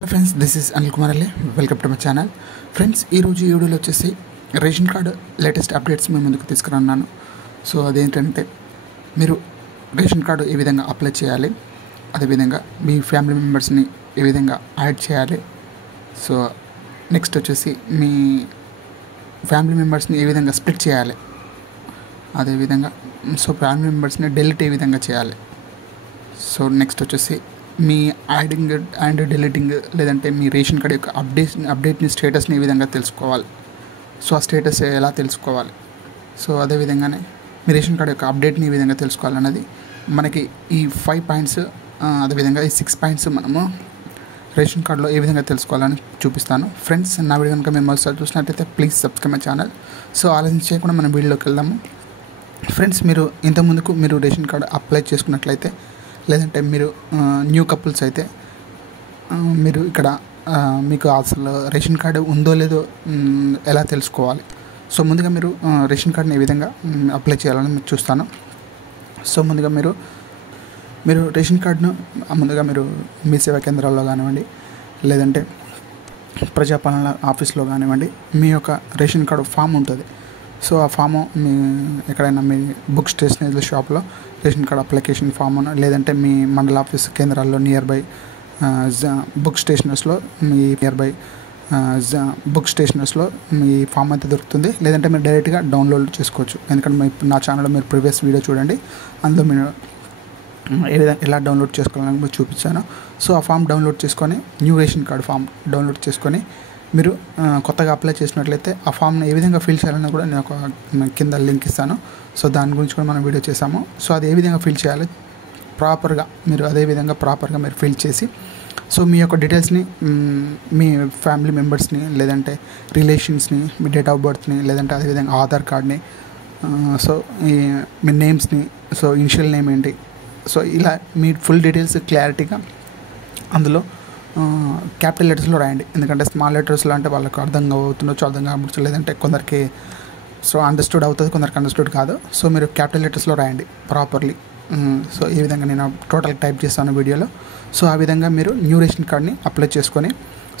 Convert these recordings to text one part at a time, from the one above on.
Friends this is Anil Kumar Alle welcome to my channel. Friends ఈరోజు ఈ వీడియోలో వచ్చేసి రేషన్ కార్డు లేటెస్ట్ అప్డేట్స్ మీ ముందుకు తీసుకురాన్నాను. సో అదేంటంటే మీరు రేషన్ కార్డు ఏ విధంగా అప్లై చేయాలి, అదేవిధంగా మీ ఫ్యామిలీ మెంబర్స్ని ఏ విధంగా యాడ్ చేయాలి, సో నెక్స్ట్ వచ్చేసి మీ ఫ్యామిలీ మెంబర్స్ని ఏ విధంగా స్ప్లిట్ చేయాలి, అదేవిధంగా సో ఫ్యామిలీ మెంబర్స్ని డెలీట్ ఏ విధంగా చేయాలి, సో నెక్స్ట్ వచ్చేసి మీ యాడింగ్ అండ్ డిలీటింగ్ లేదంటే మీ రేషన్ కార్డ్ యొక్క అప్డేట్ని స్టేటస్ని ఏ విధంగా తెలుసుకోవాలి, సో ఆ స్టేటస్ ఎలా తెలుసుకోవాలి, సో అదేవిధంగానే మీ రేషన్ కార్డ్ యొక్క అప్డేట్ని ఏ విధంగా తెలుసుకోవాలన్నది మనకి ఈ 5 పాయింట్స్ అదేవిధంగా ఈ 6 పాయింట్స్ మనము రేషన్ కార్డులో ఏ విధంగా తెలుసుకోవాలని చూపిస్తాను. ఫ్రెండ్స్ నా వీడియో కనుక మీరు మొదటిసారి చూసినట్లయితే please subscribe my channel. So ఆలోచన చేయకుండా మనం వీడియోలోకి వెళ్దాము. ఫ్రెండ్స్ మీరు ఇంతకుముందుకు మీరు రేషన్ కార్డు అప్లై చేసుకున్నట్లయితే లేదంటే మీరు న్యూ కపుల్స్ అయితే మీరు ఇక్కడ మీకు అసలు రేషన్ కార్డు ఉందో లేదో ఎలా తెలుసుకోవాలి. సో ముందుగా మీరు రేషన్ కార్డుని ఏ విధంగా అప్లై చేయాలని మీకు చూస్తాను. సో ముందుగా మీరు రేషన్ కార్డును ముందుగా మీరు మీ సేవా కేంద్రాల్లో కానివ్వండి లేదంటే ప్రజాపాలన ఆఫీస్లో కానివ్వండి మీ యొక్క రేషన్ కార్డు ఫామ్ ఉంటుంది. సో ఆ ఫాము మీ ఎక్కడైనా మీ బుక్ స్టేషనరీ షాప్లో రేషన్ కార్డ్ అప్లికేషన్ ఫామ్ లేదంటే మీ మండల ఆఫీస్ కేంద్రాల్లో నియర్ బై బుక్ స్టేషనర్స్లో మీ నియర్ బై బుక్ స్టేషనర్స్లో మీ ఫామ్ అయితే దొరుకుతుంది. లేదంటే మీరు డైరెక్ట్గా డౌన్లోడ్ చేసుకోవచ్చు. ఎందుకంటే నా ఛానల్లో మీరు ప్రీవియస్ వీడియో చూడండి, అందులో మీరు ఎలా డౌన్లోడ్ చేసుకోవాలని మీకు చూపించాను. సో ఆ ఫామ్ డౌన్లోడ్ చేసుకొని new ration card form download చేసుకొని మీరు కొత్తగా అప్లై చేసినట్లయితే ఆ ఫామ్ని ఏ విధంగా ఫిల్ చేయాలని కూడా నేను ఒక కింద లింక్ ఇస్తాను. సో దాని గురించి కూడా మనం వీడియో చేసాము. సో అది ఏ విధంగా ఫిల్ చేయాలి ప్రాపర్గా మీరు అదే విధంగా ప్రాపర్గా మీరు ఫిల్ చేసి సో మీ యొక్క డీటెయిల్స్ని మీ ఫ్యామిలీ మెంబర్స్ని లేదంటే రిలేషన్స్ని మీ డేట్ ఆఫ్ బర్త్ని లేదంటే అదేవిధంగా ఆధార్ కార్డ్ని సో మీ నేమ్స్ని సో ఇనిషియల్ నేమ్ ఏంటి సో ఇలా మీ ఫుల్ డీటెయిల్స్ క్లారిటీగా అందులో క్యాపిటల్ లెటర్స్లో రాయండి. ఎందుకంటే స్మాల్ లెటర్స్లో అంటే వాళ్ళకి అర్థం అవుతుండొచ్చు, అర్థం కావచ్చు, లేదంటే కొందరికి సో అండర్స్టూడ్ అవుతుంది, కొందరికి అండర్స్టూడ్ కాదు. సో మీరు క్యాపిటల్ లెటర్స్లో రాయండి ప్రాపర్లీ. సో ఈ విధంగా నేను టోటల్ టైప్ చేస్తాను వీడియోలో. సో ఆ విధంగా మీరు న్యూ రేషన్ కార్డ్ని అప్లై చేసుకొని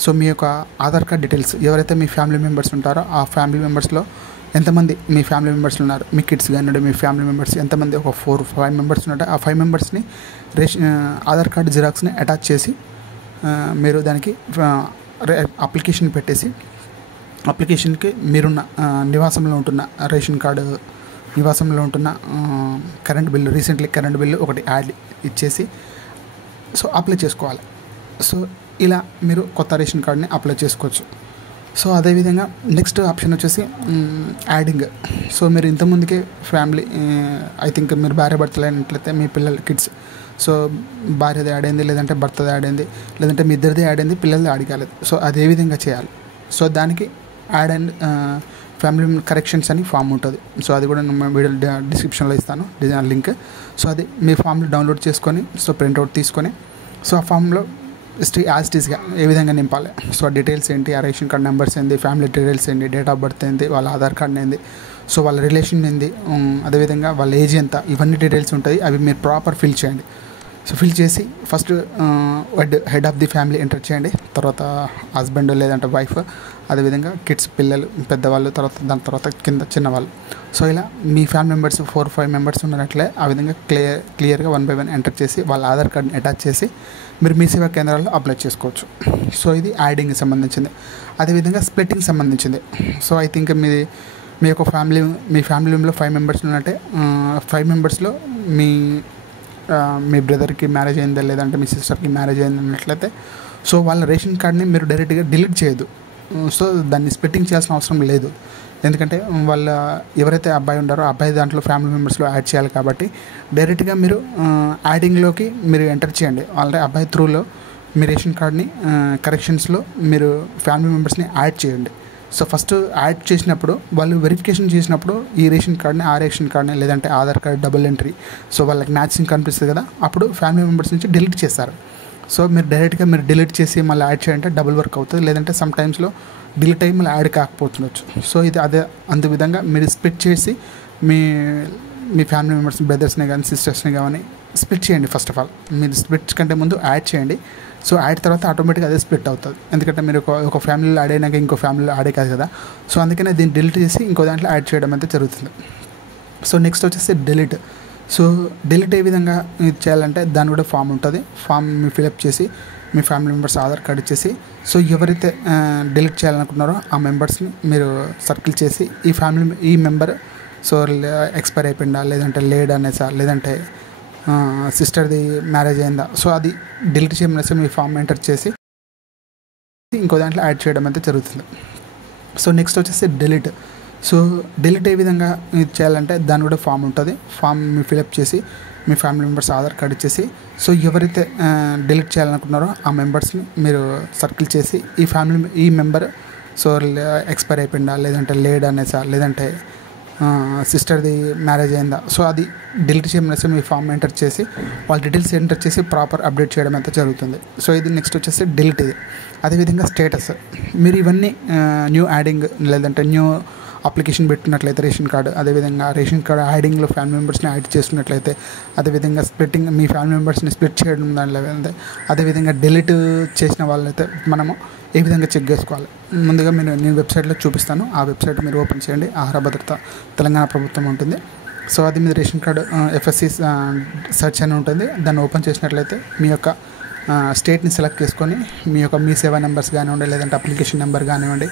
సో మీ యొక్క ఆధార్ కార్డ్ డీటెయిల్స్ ఎవరైతే మీ ఫ్యామిలీ మెంబర్స్ ఉంటారో ఆ ఫ్యామిలీ మెంబర్స్లో ఎంతమంది మీ ఫ్యామిలీ మెంబర్స్ ఉన్నారు, మీ కిడ్స్ కానీ మీ ఫ్యామిలీ మెంబర్స్ ఎంతమంది ఒక 4-5 మెంబర్స్ ఉన్నారో ఆ 5 మెంబర్స్ని ఆధార్ కార్డ్ జిరాక్స్ని అటాచ్ చేసి మీరు దానికి అప్లికేషన్ పెట్టేసి అప్లికేషన్కి మీరున్న నివాసంలో ఉంటున్న రేషన్ కార్డు నివాసంలో ఉంటున్న current bill recently current bill ఒకటి యాడ్ ఇచ్చేసి సో అప్లై చేసుకోవాలి. సో ఇలా మీరు కొత్త రేషన్ కార్డ్ని అప్లై చేసుకోవచ్చు. సో అదేవిధంగా నెక్స్ట్ ఆప్షన్ వచ్చేసి యాడింగ్. సో మీరు ఇంతకుముందుకే ఫ్యామిలీ ఐ థింక్ మీరు భార్య భర్తలు అయినట్లయితే మీ పిల్లలు కిడ్స్ సో భార్యది యాడ్ అయింది లేదంటే భర్తది యాడ్ అయింది లేదంటే మీ ఇద్దరిది యాడ్ అయింది పిల్లలది యాడ్ కాలేదు. సో అదే విధంగా చేయాలి. సో దానికి యాడ్ అండ్ ఫ్యామిలీ కరెక్షన్స్ అని ఫామ్ ఉంటుంది. సో అది కూడా నేను వీడియో డిస్క్రిప్షన్లో ఇస్తాను లింక్. సో అది మీ ఫామ్ని డౌన్లోడ్ చేసుకొని సో ప్రింట్అవుట్ తీసుకొని సో ఆ ఫామ్లో యాజ్ టీస్గా ఏ విధంగా నింపాలి, సో డీటెయిల్స్ ఏంటి, ఆ రేషన్ కార్డ్ నెంబర్స్ ఏంటి, ఫ్యామిలీ డీటెయిల్స్ ఏంటి, డేట్ ఆఫ్ బర్త్ ఏంటి, వాళ్ళ ఆధార్ కార్డ్ ఏంటి, సో వాళ్ళ రిలేషన్ ఏంది, అదేవిధంగా వాళ్ళ ఏజ్ ఎంత, ఇవన్నీ డీటెయిల్స్ ఉంటాయి. అవి మీరు ప్రాపర్ ఫిల్ చేయండి. సో ఫిల్ చేసి first head of the family enter చేయండి, తర్వాత హస్బెండ్ లేదంటే వైఫ్, అదేవిధంగా కిడ్స్ పిల్లలు పెద్దవాళ్ళు, దాని తర్వాత కింద చిన్నవాళ్ళు. సో ఇలా మీ ఫ్యామిలీ మెంబర్స్ 4-5 మెంబర్స్ ఉన్నట్లే ఆ విధంగా క్లియర్గా 1 by 1 ఎంటర్ చేసి వాళ్ళ ఆధార్ కార్డ్ని అటాచ్ చేసి మీరు మీ సేవా కేంద్రాల్లో అప్లై చేసుకోవచ్చు. సో ఇది యాడింగ్కి సంబంధించింది. అదేవిధంగా స్ప్లిట్టింగ్ సంబంధించింది. సో ఐ థింక్ మీ యొక్క మీ ఫ్యామిలీలో 5 మెంబర్స్ ఉన్నట్టే 5 మెంబర్స్లో మీ బ్రదర్కి మ్యారేజ్ అయిందా లేదంటే మీ సిస్టర్కి మ్యారేజ్ అయింది అన్నట్లయితే సో వాళ్ళ రేషన్ కార్డ్ని మీరు డైరెక్ట్గా డిలీట్ చేయొద్దు. సో దాన్ని స్ప్లిట్టింగ్ చేయాల్సిన అవసరం లేదు. ఎందుకంటే వాళ్ళ ఎవరైతే అబ్బాయి ఉన్నారో ఆ అబ్బాయి దాంట్లో ఫ్యామిలీ మెంబర్స్లో యాడ్ చేయాలి కాబట్టి డైరెక్ట్గా మీరు యాడింగ్లోకి మీరు ఎంటర్ చేయండి. ఆల్రెడీ అబ్బాయి త్రూలో మీ రేషన్ కార్డ్ని కరెక్షన్స్లో మీరు ఫ్యామిలీ మెంబర్స్ని యాడ్ చేయండి. సో ఫస్ట్ యాడ్ చేసినప్పుడు వాళ్ళు వెరిఫికేషన్ చేసినప్పుడు ఈ రేషన్ కార్డ్ని ఆ రేషన్ కార్డ్ని లేదంటే Aadhaar card double entry so వాళ్ళకి మ్యాచింగ్ కనిపిస్తుంది కదా, అప్పుడు ఫ్యామిలీ మెంబర్స్ నుంచి డిలీట్ చేస్తారు. సో మీరు డైరెక్ట్గా మీరు డిలీట్ చేసి మళ్ళీ యాడ్ చేయాలంటే డబుల్ వర్క్ అవుతుంది, లేదంటే సమ్ టైమ్స్లో డిలీట్ అయ్యి మళ్ళీ యాడ్ కాకపోతుండొచ్చు. సో ఇది అందు విధంగా మీరు స్ప్లిట్ చేసి మీ ఫ్యామిలీ మెంబర్స్ బ్రదర్స్ని కానీ సిస్టర్స్ని కానీ స్ప్లిట్ చేయండి. ఫస్ట్ ఆఫ్ ఆల్ మీరు స్ప్లిట్ కంటే ముందు యాడ్ చేయండి. సో యాడ్ తర్వాత ఆటోమేటిక్గా అదే స్ప్లిట్ అవుతుంది. ఎందుకంటే మీరు ఒక ఫ్యామిలీలో యాడ్ అయినాక ఇంకో ఫ్యామిలీలో యాడ్ కాదు కదా. సో అందుకనే దీన్ని డిలీట్ చేసి ఇంకో దాంట్లో యాడ్ చేయడం అయితే జరుగుతుంది. సో నెక్స్ట్ వచ్చేసి డిలీట్. సో డిలీట్ ఏ విధంగా ఇది చేయాలంటే దాని కూడా ఫామ్ ఉంటుంది. ఫామ్ మీరు ఫిలప్ చేసి మీ ఫ్యామిలీ మెంబర్స్ ఆధార్ కార్డ్ ఇచ్చేసి, సో ఎవరైతే డిలీట్ చేయాలనుకున్నారో ఆ మెంబర్స్ని మీరు సర్కిల్ చేసి ఈ మెంబర్ సో ఎక్స్పైర్ అయిపోయిందా, లేదంటే లేడ్ అనేసా, లేదంటే సిస్టర్ది మ్యారేజ్ అయిందా, సో అది డిలీట్ చేయమనేసి మీ ఫామ్ ఎంటర్ చేసి ఇంకో దాంట్లో యాడ్ చేయడం అయితే జరుగుతుంది. సో నెక్స్ట్ వచ్చేసి డిలీట్. సో డిలీట్ ఏ విధంగా ఇది చేయాలంటే దాని కూడా ఫామ్ ఉంటుంది. ఫామ్ మీరు ఫిలప్ చేసి మీ ఫ్యామిలీ మెంబర్స్ ఆధార్ కార్డ్ ఇచ్చేసి, సో ఎవరైతే డిలీట్ చేయాలనుకున్నారో ఆ మెంబర్స్ని మీరు సర్కిల్ చేసి ఈ మెంబర్ సో ఎక్స్పైర్ అయిపోయిందా, లేదంటే లేడ్ అనేసా, లేదంటే సిస్టర్ది మ్యారేజ్ అయిందా, సో అది డిలీట్ చేయమనేసి మీ ఫామ్ ఎంటర్ చేసి వాళ్ళ డీటెయిల్స్ ఎంటర్ చేసి ప్రాపర్ అప్డేట్ చేయడం అయితే జరుగుతుంది. సో ఇది నెక్స్ట్ వచ్చేసి డిలీట్. ఇది అదేవిధంగా స్టేటస్. మీరు ఇవన్నీ న్యూ యాడింగ్ లేదంటే న్యూ అప్లికేషన్ పెట్టినట్లయితే రేషన్ కార్డు, అదేవిధంగా రేషన్ కార్డు యాడింగ్లో ఫ్యామిలీ మెంబర్స్ని యాడ్ చేస్తున్నట్లయితే, అదేవిధంగా స్ప్లిట్టింగ్ మీ ఫ్యామిలీ మెంబర్స్ని స్ప్లిట్ చేయడం దానిలో, అదేవిధంగా డిలీట్ చేసిన వాళ్ళైతే మనము ఏ విధంగా చెక్ చేసుకోవాలి. ముందుగా నేను వెబ్సైట్లో చూపిస్తాను. ఆ వెబ్సైట్ మీరు ఓపెన్ చేయండి. ఆహార భద్రత తెలంగాణ ప్రభుత్వం ఉంటుంది. సో అది మీద రేషన్ కార్డు ఎఫ్ఎస్సి సెర్చ్ అని ఉంటుంది. దాన్ని ఓపెన్ చేసినట్లయితే మీ యొక్క స్టేట్ని సెలెక్ట్ చేసుకొని మీ సేవా నెంబర్స్ కానివ్వండి, లేదంటే అప్లికేషన్ నెంబర్ కానివ్వండి,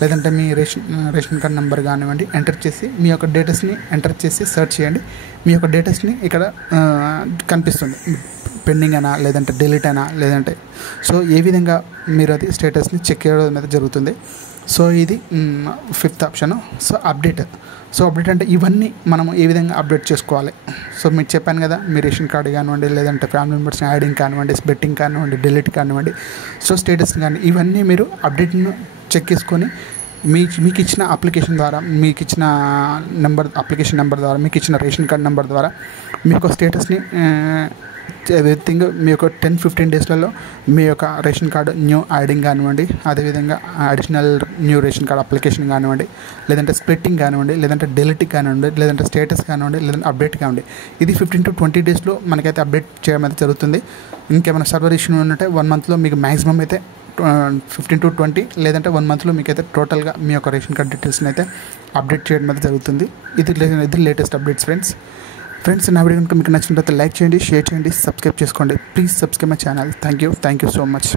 లేదంటే మీ రేషన్ కార్డ్ నెంబర్ కానివ్వండి ఎంటర్ చేసి మీ యొక్క డేటాస్ని ఎంటర్ చేసి సెర్చ్ చేయండి. మీ యొక్క డేటాస్ని ఇక్కడ కనిపిస్తుంది. పెండింగ్ అయినా, లేదంటే డిలీట్ అయినా, లేదంటే సో ఏ విధంగా మీరు అది స్టేటస్ని చెక్ చేయడం అయితే జరుగుతుంది. సో ఇది 5th option. So update. So update అంటే ఇవన్నీ మనం ఏ విధంగా అప్డేట్ చేసుకోవాలి. సో మీకు చెప్పాను కదా, మీ రేషన్ కార్డు కానివ్వండి, లేదంటే ఫ్యామిలీ మెంబర్స్ యాడింగ్ కానివ్వండి, స్ప్లిట్టింగ్ కానివ్వండి, డిలీట్ కానివ్వండి, సో స్టేటస్ కానీ ఇవన్నీ మీరు అప్డేట్ను చెక్ చేసుకొని మీకు ఇచ్చిన అప్లికేషన్ ద్వారా, మీకు ఇచ్చిన అప్లికేషన్ నెంబర్ ద్వారా, మీకు ఇచ్చిన రేషన్ కార్డ్ నెంబర్ ద్వారా మీ యొక్క స్టేటస్ని ఎవ్రీథింగ్ మీ యొక్క 10-15 డేస్లలో మీ యొక్క రేషన్ కార్డు న్యూ యాడింగ్ కానివ్వండి, అదేవిధంగా additional new ration card application కానివ్వండి, లేదంటే స్ప్లిట్టింగ్ కానివ్వండి, లేదంటే డిలీట్ కానివ్వండి, లేదంటే స్టేటస్ కానివ్వండి, లేదంటే అప్డేట్ కానివ్వండి, ఇది 15-20 డేస్లో మనకైతే అప్డేట్ చేయడం అయితే జరుగుతుంది. ఇంకేమైనా సర్వర్ ఇష్యూ ఉంటే 1 మంత్లో మీకు మ్యాక్సిమం అయితే 15-20, లేదంటే 1 మంత్లో మీకైతే టోటల్గా మీ యొక్క రేషన్ కార్డ్ డీటెయిల్స్ని అయితే అప్డేట్ చేయడం అయితే జరుగుతుంది. ఇది లేటెస్ట్ అప్డేట్స్ ఫ్రెండ్స్. నా వీడియో కనుక మీకు నచ్చినట్లయితే లైక్ చేయండి, షేర్ చేయండి, సబ్స్క్రైబ్ చేసుకోండి. Please subscribe my channel. Thank you so much.